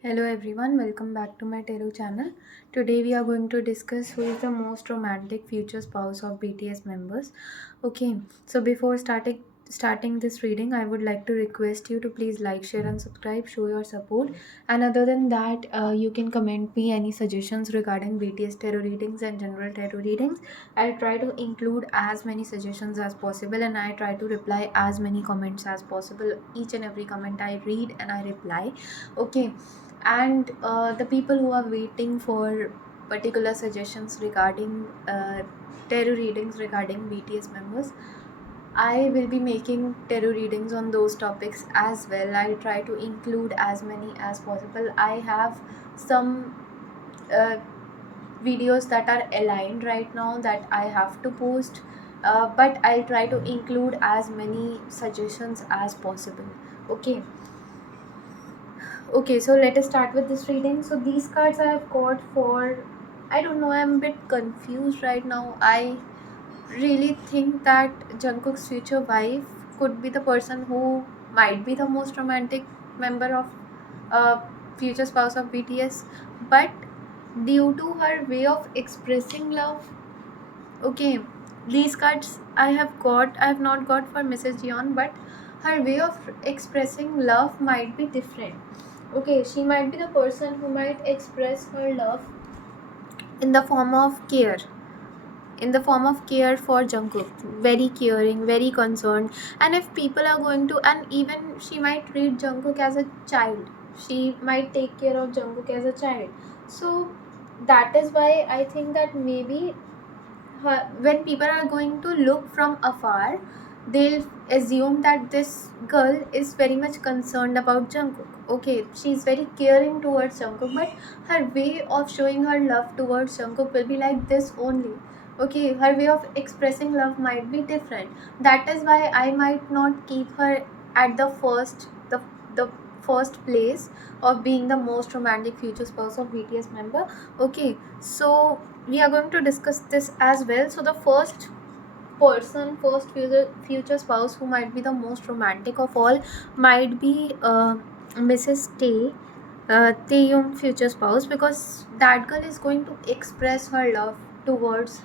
Hello everyone, welcome back to my Teru channel. Today we are going to discuss who is the most romantic future spouse of BTS members. Okay, so before starting this reading, I would like to request you to please like, share and subscribe, show your support. And other than that, you can comment me any suggestions regarding BTS tarot readings and general tarot readings. I'll try to include as many suggestions as possible and I try to reply as many comments as possible. Each and every comment I read and I reply. Okay, and the people who are waiting for particular suggestions regarding tarot readings regarding BTS members, I will be making tarot readings on those topics as well. I try to include as many as possible. I have some uh, videos that are aligned right now that I have to post, but I'll try to include as many suggestions as possible. Okay. Okay, so let us start with this reading. So these cards I have got for, I don't know, I'm a bit confused right now. I really think that Jungkook's future wife could be the person who might be the most romantic member of uh, future spouse of BTS, but due to her way of expressing love, okay, these cards I have not got for Mrs. Jeon, but her way of expressing love might be different. Okay, she might be the person who might express her love in the form of care, in the form of care for Jungkook. Very caring, very concerned. And if people are going to, and even she might treat Jungkook as a child. She might take care of Jungkook as a child. So that is why I think that maybe when people are going to look from afar, they'll assume that this girl is very much concerned about Jungkook. Okay, she's very caring towards Jungkook, but her way of showing her love towards Jungkook will be like this only. Okay, her way of expressing love might be different. That is why I might not keep her at the first place of being the most romantic future spouse of BTS member. Okay, so we are going to discuss this as well. So the first future spouse who might be the most romantic of all might be Mrs. Taeyong future spouse, because that girl is going to express her love towards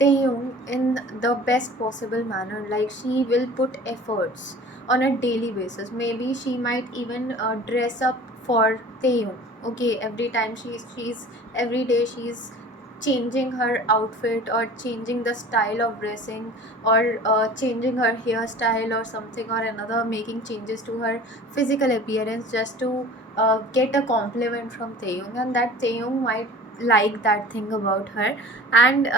Taeyong in the best possible manner. Like, she will put efforts on a daily basis. Maybe she might even dress up for Taeyong. Okay, every time she's every day she's changing her outfit or changing the style of dressing, or changing her hairstyle or something or another, making changes to her physical appearance just to get a compliment from Taeyong, and that Taeyong might like that thing about her. And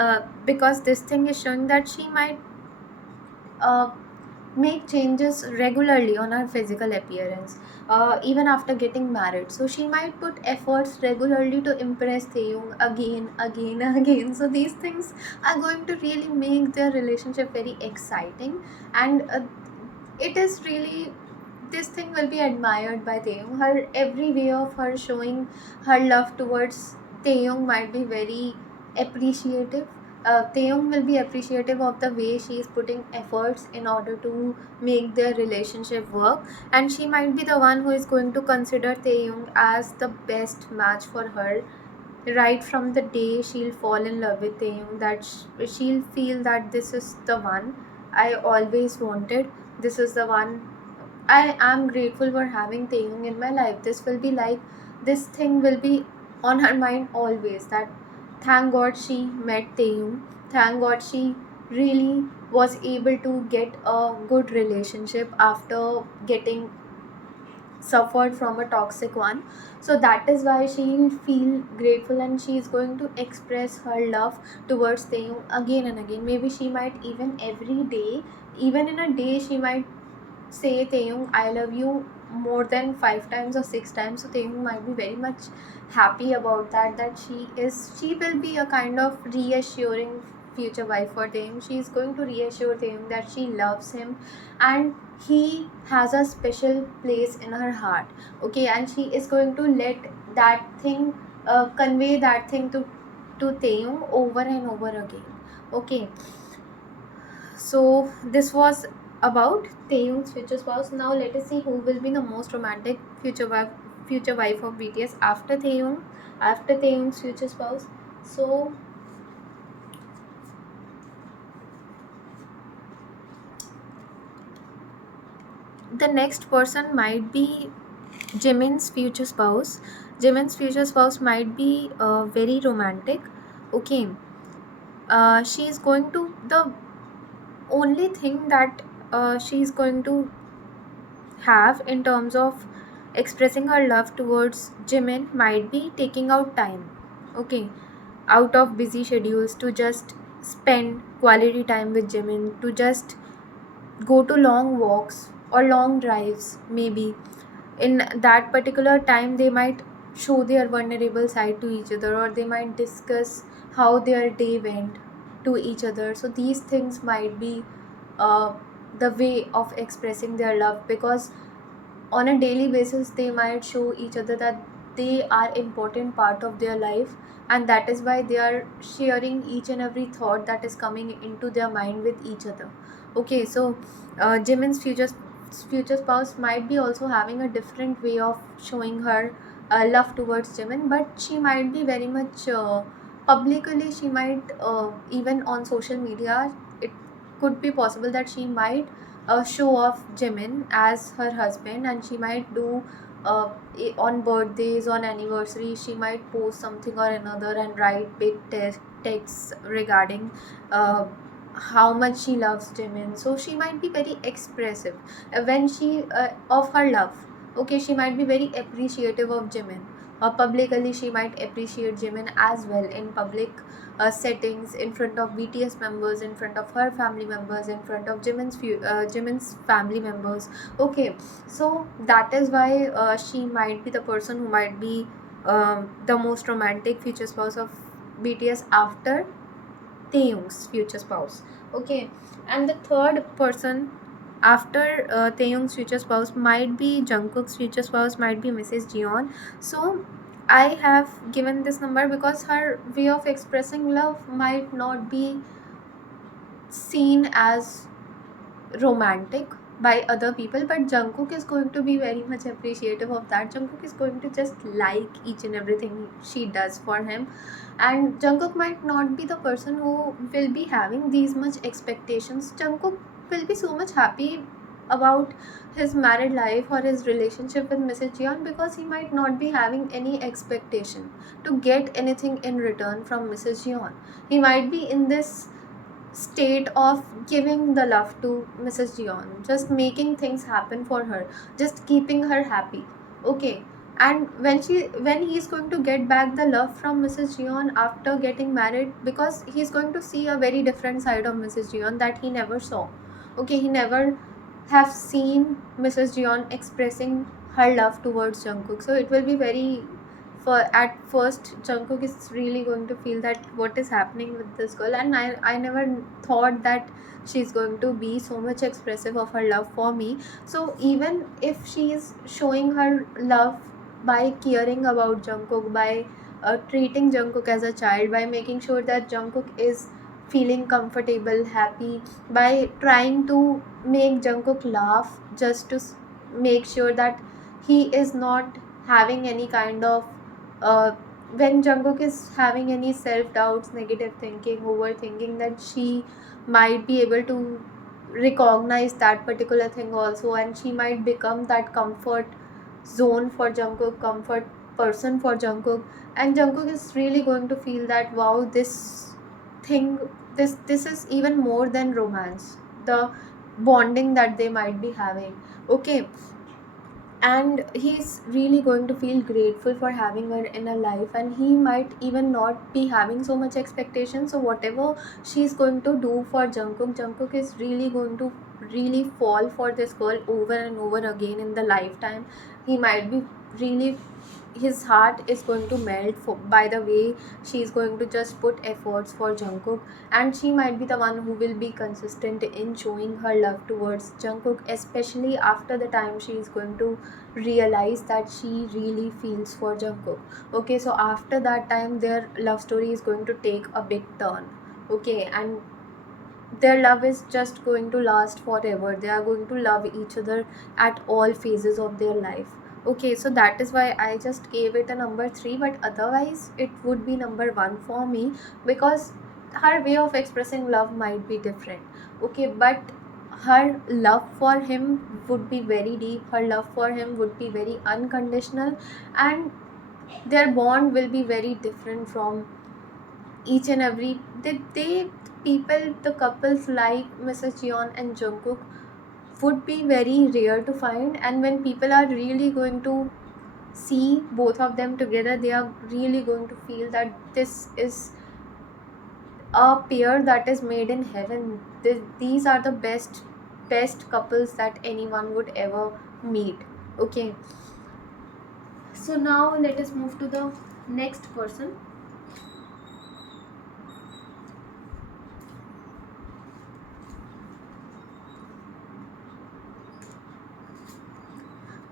because this thing is showing that she might uh, make changes regularly on her physical appearance, even after getting married. So she might put efforts regularly to impress Taeyong again, again, again. So these things are going to really make their relationship very exciting, and it is really, this thing will be admired by Taeyong. Her every way of her showing her love towards Taeyong might be very appreciative. Taeyong will be appreciative of the way she is putting efforts in order to make their relationship work, and she might be the one who is going to consider Taeyong as the best match for her. Right from the day she'll fall in love with Taeyong, that she'll feel that this is the one I always wanted. This is the one. I am grateful for having Taeyong in my life. This will be like, this thing will be on her mind always, that thank God she met Taeyong. Thank God she really was able to get a good relationship after getting suffered from a toxic one. So that is why she'll feel grateful and she is going to express her love towards Taeyong again and again. Maybe she might even every day, even in a day, she might say Taeyong, I love you more than 5 times or 6 times. So Taeyong might be very much happy about that. That she will be a kind of reassuring future wife for Taeyong. She is going to reassure Taeyong that she loves him and he has a special place in her heart. Okay, and she is going to let that thing convey that thing to Taeyong over and over again. Okay, so this was about Taeyong's future spouse. Now let us see who will be the most romantic future wife future wife of BTS after Taeyong, after Taeyong's future spouse. So the next person might be Jimin's future spouse. Jimin's future spouse might be very romantic. Okay, she's going to the only thing that she's going to have in terms of expressing her love towards Jimin might be taking out time. Okay, out of busy schedules to just spend quality time with Jimin, to just go to long walks or long drives maybe. In that particular time they might show their vulnerable side to each other, or they might discuss how their day went to each other. So these things might be uh, the way of expressing their love, because on a daily basis they might show each other that they are important part of their life, and that is why they are sharing each and every thought that is coming into their mind with each other. Okay, so Jimin's future spouse might be also having a different way of showing her love towards Jimin, but she might be very much publicly, she might even on social media, it could be possible that she might show off Jimin as her husband, and she might do on birthdays, on anniversaries, she might post something or another and write big texts regarding how much she loves Jimin. So she might be very expressive when she of her love. Okay, she might be very appreciative of Jimin. Publicly, she might appreciate Jimin as well in public settings, in front of BTS members, in front of her family members, in front of Jimin's family members. Okay, so that is why she might be the person who might be the most romantic future spouse of BTS after Taeyong's future spouse. Okay, and the third person after Taeyong's future spouse might be Jungkook's future spouse, might be Mrs. Jeon. So I have given this number because her way of expressing love might not be seen as romantic by other people, but Jungkook is going to be very much appreciative of that. Jungkook is going to just like each and everything she does for him, and Jungkook might not be the person who will be having these much expectations. Jungkook will be so much happy about his married life or his relationship with Mrs. Jeon, because he might not be having any expectation to get anything in return from Mrs. Jeon. He might be in this state of giving the love to Mrs. Jeon, just making things happen for her, just keeping her happy. Okay. And when he's going to get back the love from Mrs. Jeon after getting married, because he's going to see a very different side of Mrs. Jeon that he never saw. Okay, he never have seen Mrs. Jeon expressing her love towards Jungkook. So it will be very, for at first Jungkook is really going to feel that what is happening with this girl, and I never thought that she's going to be so much expressive of her love for me. So even if she is showing her love by caring about Jungkook, by treating Jungkook as a child, by making sure that Jungkook is feeling comfortable, happy, by trying to make Jungkook laugh, just to make sure that he is not having any kind of uh, when Jungkook is having any self doubts, negative thinking, overthinking, that she might be able to recognize that particular thing also, and she might become that comfort zone for Jungkook, comfort person for Jungkook, and Jungkook is really going to feel that wow, thing, this is even more than romance. The bonding that they might be having. Okay, and he's really going to feel grateful for having her in her life, and he might even not be having so much expectation. So whatever she's going to do for Jungkook is really going to really fall for this girl over and over again in the lifetime. He might be really, his heart is going to melt by the way she's going to just put efforts for Jungkook, and she might be the one who will be consistent in showing her love towards Jungkook, especially after the time she is going to realize that she really feels for Jungkook. Okay, so after that time their love story is going to take a big turn. Okay, and their love is just going to last forever. They are going to love each other at all phases of their life. Okay, so that is why I just gave it a number 3, but otherwise it would be number 1 for me, because her way of expressing love might be different. Okay, but her love for him would be very deep, her love for him would be very unconditional, and their bond will be very different from each and every. They people, the couples like Mrs. Jeon and Jungkook would be very rare to find, and when people are really going to see both of them together, they are really going to feel that this is a pair that is made in heaven. These are the best couples that anyone would ever meet. Okay, so now let us move to the next person.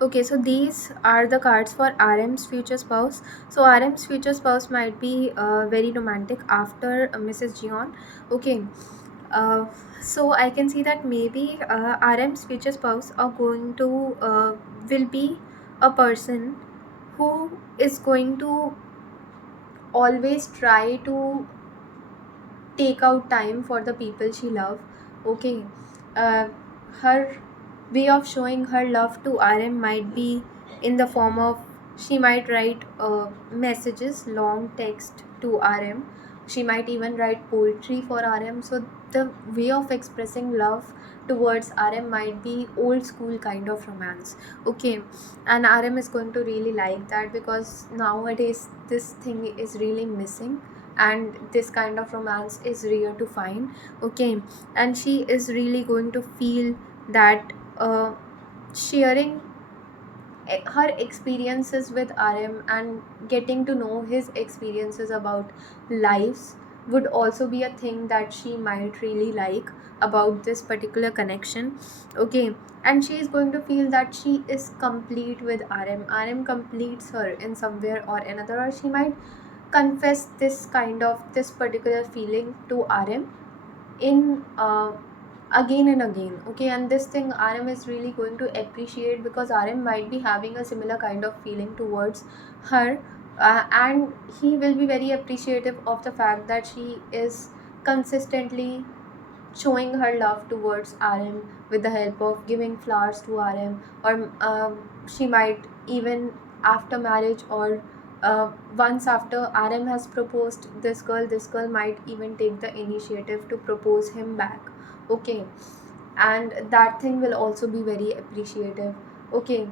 Okay, so these are the cards for RM's future spouse. So RM's future spouse might be very romantic after Mrs. Jeon. Okay, uh, so I can see that maybe RM's future spouse are going to will be a person who is going to always try to take out time for the people she love. Okay, uh, her way of showing her love to RM might be in the form of, she might write messages, long text to RM. She might even write poetry for RM. So the way of expressing love towards RM might be old school kind of romance. Okay, and RM is going to really like that, because nowadays this thing is really missing, and this kind of romance is rare to find. Okay, and she is really going to feel that sharing her experiences with RM and getting to know his experiences about lives would also be a thing that she might really like about this particular connection. Okay, and she is going to feel that she is complete with RM completes her in somewhere or another, or she might confess this particular feeling to RM in again and again. Okay, and this thing RM is really going to appreciate, because RM might be having a similar kind of feeling towards her, and he will be very appreciative of the fact that she is consistently showing her love towards RM with the help of giving flowers to RM, or she might even after marriage, or once after RM has proposed this girl might even take the initiative to propose him back. Okay, and that thing will also be very appreciative. Okay,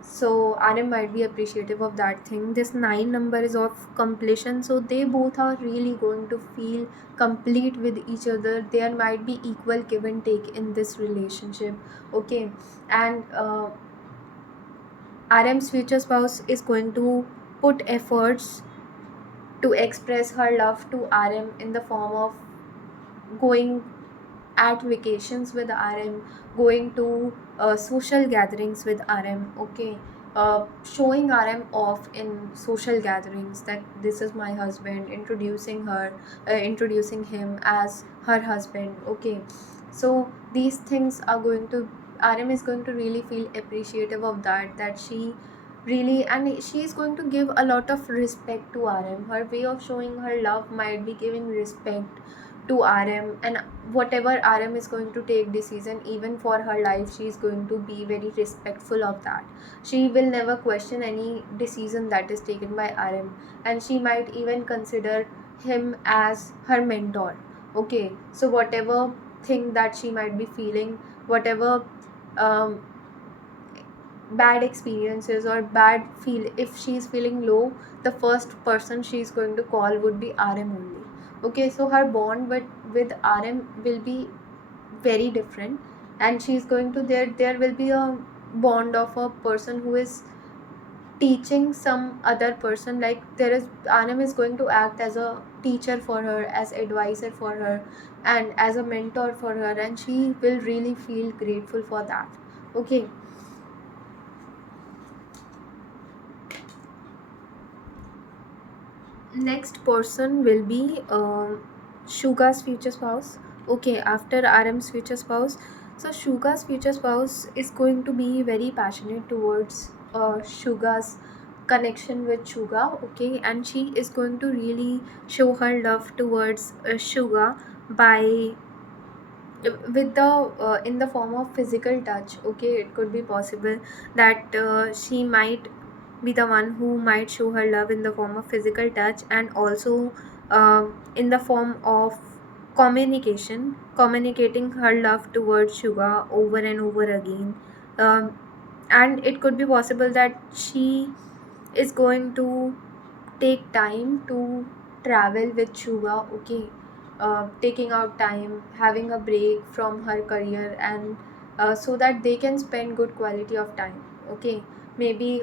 so RM might be appreciative of that thing. This 9 number is of completion, so they both are really going to feel complete with each other. There might be equal give and take in this relationship. Okay, and RM's future spouse is going to put efforts to express her love to RM in the form of going at vacations with RM, going to social gatherings with RM. Okay, showing RM off in social gatherings that this is my husband, introducing him as her husband. Okay, so these things are going to, RM is going to really feel appreciative of that, that she really, and she is going to give a lot of respect to RM. Her way of showing her love might be giving respect to RM, and whatever RM is going to take decision, even for her life, she is going to be very respectful of that. She will never question any decision that is taken by RM, and she might even consider him as her mentor. Okay, so whatever thing that she might be feeling, whatever um, bad experiences or bad feel, if she's feeling low, the first person she's going to call would be RM only. Okay, so her bond with RM will be very different, and she's going to, there will be a bond of a person who is teaching some other person. Like there is, RM is going to act as a teacher for her, as advisor for her, and as a mentor for her, and she will really feel grateful for that. Okay, next person will be Shuga's future spouse. Okay, after RM's future spouse, so Shuga's future spouse is going to be very passionate towards Suga's connection with Suga, okay, and she is going to really show her love towards Suga by with the in the form of physical touch, okay. It could be possible that she might be the one who might show her love in the form of physical touch, and also in the form of communicating her love towards Suga over and over again. Um, and it could be possible that she is going to take time to travel with Shuga, okay. Taking out time, having a break from her career, and so that they can spend good quality of time, okay. Maybe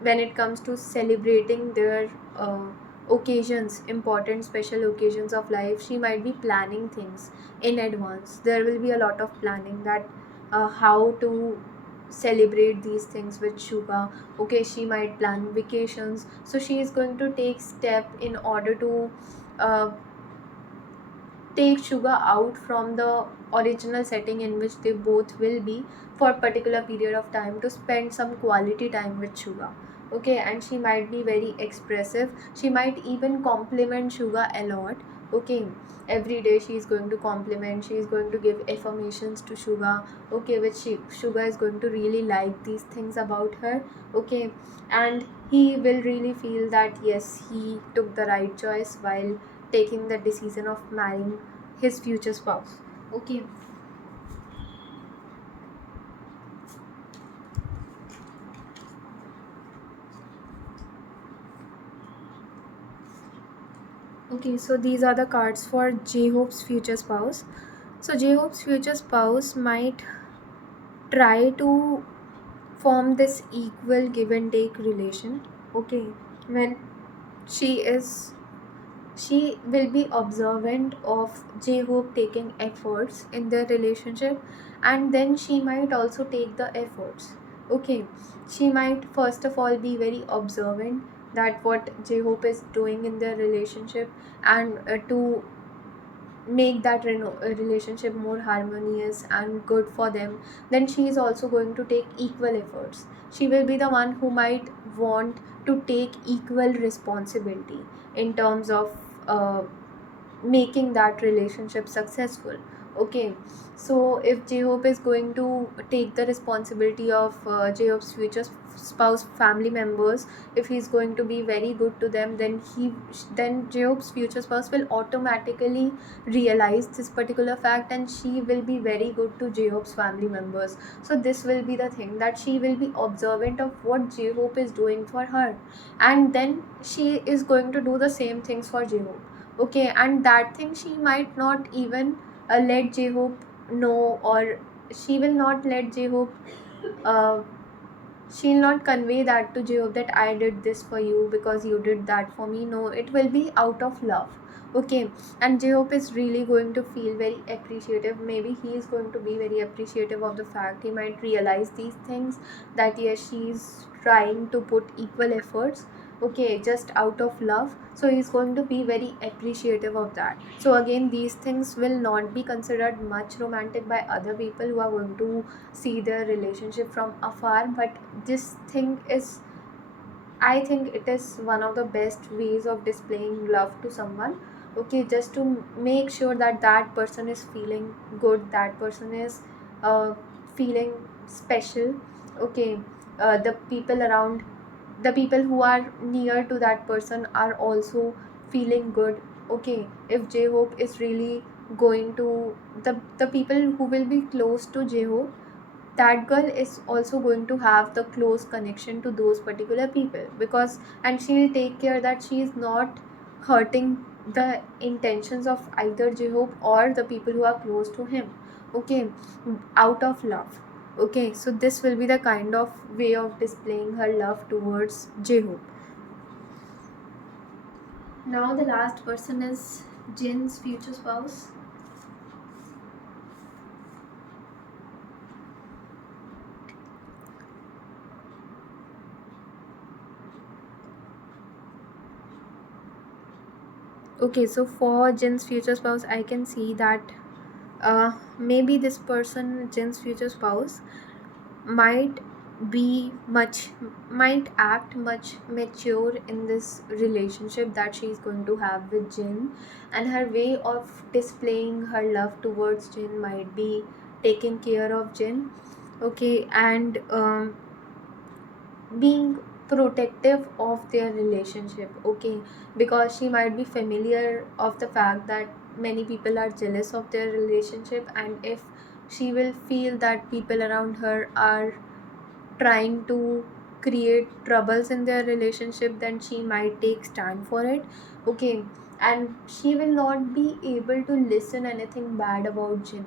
when it comes to celebrating their occasions, important special occasions of life, she might be planning things in advance. There will be a lot of planning that how to celebrate these things with Shuga, okay. She might plan vacations, so she is going to take step in order to uh, take Suga out from the original setting in which they both will be for a particular period of time to spend some quality time with Suga, okay. And she might be very expressive, she might even compliment Suga a lot, okay. Every day she is going to compliment, she is going to give affirmations to Suga, okay, which Suga is going to really like these things about her, okay. And he will really feel that yes, he took the right choice while taking the decision of marrying his future spouse, okay. Okay, so these are the cards for J-Hope's future spouse. So J-Hope's future spouse might try to form this equal give and take relation, okay. When she is she will be observant of J-Hope taking efforts in their relationship, and then she might also take the efforts, okay. She might first of all be very observant that what J-Hope is doing in their relationship, and to make that relationship more harmonious and good for them, then she is also going to take equal efforts. She will be the one who might want to take equal responsibility in terms of uh, making that relationship successful, okay. So if J-Hope is going to take the responsibility of J-Hope's future spouse family members, if he's going to be very good to them, then J-Hope's future spouse will automatically realize this particular fact, and she will be very good to J-Hope's family members. So this will be the thing, that she will be observant of what J-Hope is doing for her, and then she is going to do the same things for J-Hope, okay. And that thing she might not even let J-Hope know, or she will not let J-Hope uh, she'll not convey that to J-Hope that I did this for you because you did that for me. No, it will be out of love, okay. And J-Hope is really going to feel very appreciative. Maybe he is going to be very appreciative of the fact, he might realize these things, that yes, she's trying to put equal efforts, okay, just out of love. So he's going to be very appreciative of that. So again, these things will not be considered much romantic by other people who are going to see their relationship from afar, but this thing is, I think it is one of the best ways of displaying love to someone, okay. Just to make sure that that person is feeling good, that person is uh, feeling special, okay. The people around, the people who are near to that person are also feeling good, okay. If J-Hope is really going to, the people who will be close to J-Hope, that girl is also going to have the close connection to those particular people, because, and she'll take care that she is not hurting the intentions of either J-Hope or the people who are close to him, okay, out of love, okay. So this will be the kind of way of displaying her love towards J-Hope. Now the last person is Jin's future spouse. Okay, so for Jin's future spouse, I can see that maybe this person, Jin's future spouse, might be much might act much mature in this relationship that she's going to have with Jin, and her way of displaying her love towards Jin might be taking care of Jin. Okay, and being protective of their relationship. Okay, because she might be familiar of the fact that many people are jealous of their relationship, and if she will feel that people around her are trying to create troubles in their relationship, then she might take stand for it. Okay, and she will not be able to listen anything bad about Jin.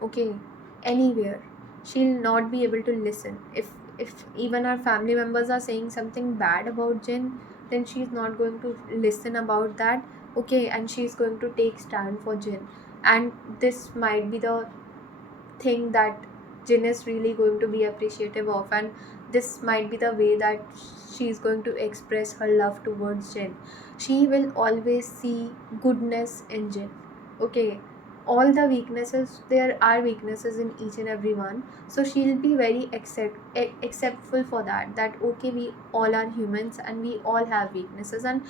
Okay, anywhere she'll not be able to listen. If even our family members are saying something bad about Jin, then she's not going to listen about that. Okay, and she's going to take stand for Jin. And this might be the thing that Jin is really going to be appreciative of, and this might be the way that she's going to express her love towards Jin. She will always see goodness in Jin. Okay, all the weaknesses, there are weaknesses in each and every one, so she'll be very acceptful for that, that okay, we all are humans and we all have weaknesses, and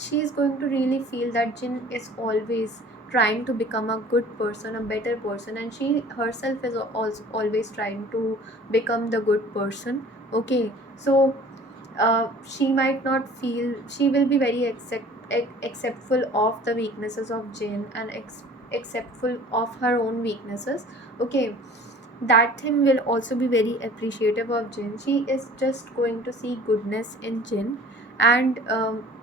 she's going to really feel that Jin is always trying to become a good person, a better person, and she herself is also always trying to become the good person. Okay, so she might not feel, she will be very acceptful of the weaknesses of Jane, and acceptful of her own weaknesses. Okay, that thing will also be very appreciative of Jin. She is just going to see goodness in Jin, and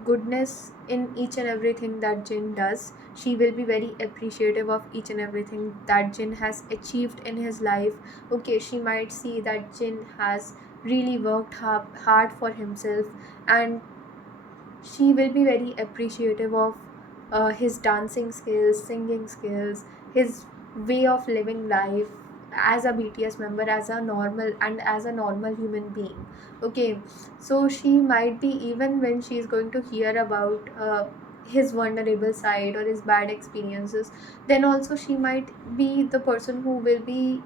goodness in each and everything that Jin does. She will be very appreciative of each and everything that Jin has achieved in his life. Okay, she might see that Jin has really worked hard for himself, and she will be very appreciative of his dancing skills, singing skills, his way of living life as a BTS member, as a normal and as a normal human being. Okay, so she might be, even when she is going to hear about his vulnerable side or his bad experiences, then also she might be the person who will be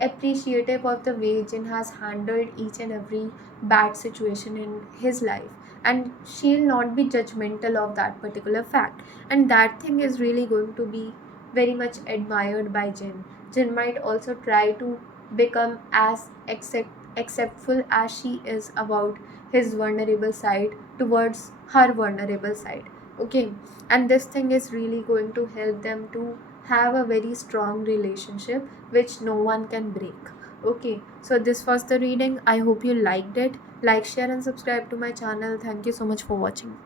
appreciative of the way Jin has handled each and every bad situation in his life, and she'll not be judgmental of that particular fact, and that thing is really going to be very much admired by Jin. Jin might also try to become as acceptful as she is about his vulnerable side towards her vulnerable side. Okay, and this thing is really going to help them to have a very strong relationship which no one can break. Okay, so this was the reading. I hope you liked it. Like, share, and subscribe to my channel. Thank you so much for watching.